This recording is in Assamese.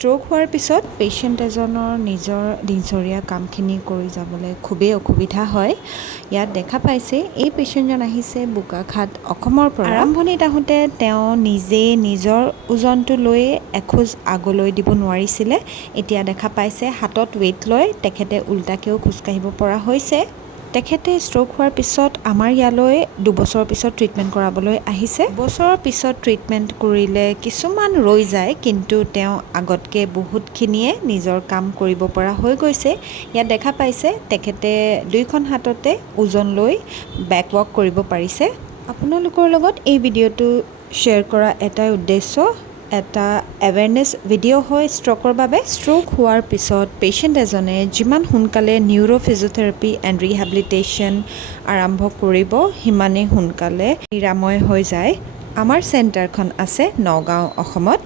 ষ্ট্ৰোক হোৱাৰ পিছত পেচেণ্ট এজনৰ নিজৰ দিনচৰীয়া কামখিনি কৰি যাবলৈ খুবেই অসুবিধা হয়। ইয়াত দেখা পাইছে এই পেচেণ্টজন আহিছে বোকাখাট অসমৰ পৰা। আৰম্ভণিত আহোঁতে তেওঁ নিজে নিজৰ ওজনটো লৈ এখোজ আগলৈ দিব নোৱাৰিছিলে। এতিয়া দেখা পাইছে হাতত ৱেইট লৈ তেখেতে উল্টাকৈও খোজকাঢ়িব পৰা হৈছে। তেখেতে ষ্ট্ৰোক হোৱাৰ পিছত আমাৰ ইয়ালৈ 2 বছৰৰ পিছত ট্ৰিটমেণ্ট কৰাবলৈ আহিছে। বছৰৰ পিছত ট্ৰিটমেণ্ট কৰিলে কিছুমান ৰৈ যায়, কিন্তু তেওঁ আগতকৈ বহুতখিনিয়ে নিজৰ কাম কৰিব পৰা হৈ গৈছে। ইয়াত দেখা পাইছে তেখেতে 2খন হাততে ওজন লৈ বেক ৱাক কৰিব পাৰিছে। আপোনালোকৰ লগত এই ভিডিঅ'টো শ্বেয়াৰ কৰা এটাই উদ্দেশ্য, এটা এৱেৰনেছ ভিডিঅ' হয় ষ্ট্ৰোকৰ বাবে। ষ্ট্ৰোক হোৱাৰ পিছত পেচেণ্ট এজনে যিমান সোনকালে নিউৰ' ফিজিঅ'থেৰাপি এণ্ড ৰিহেবিলিটেশ্যন আৰম্ভ কৰিব সিমানেই সোনকালে নিৰাময় হৈ যায়। আমাৰ চেণ্টাৰখন আছে নগাঁও, অসমত।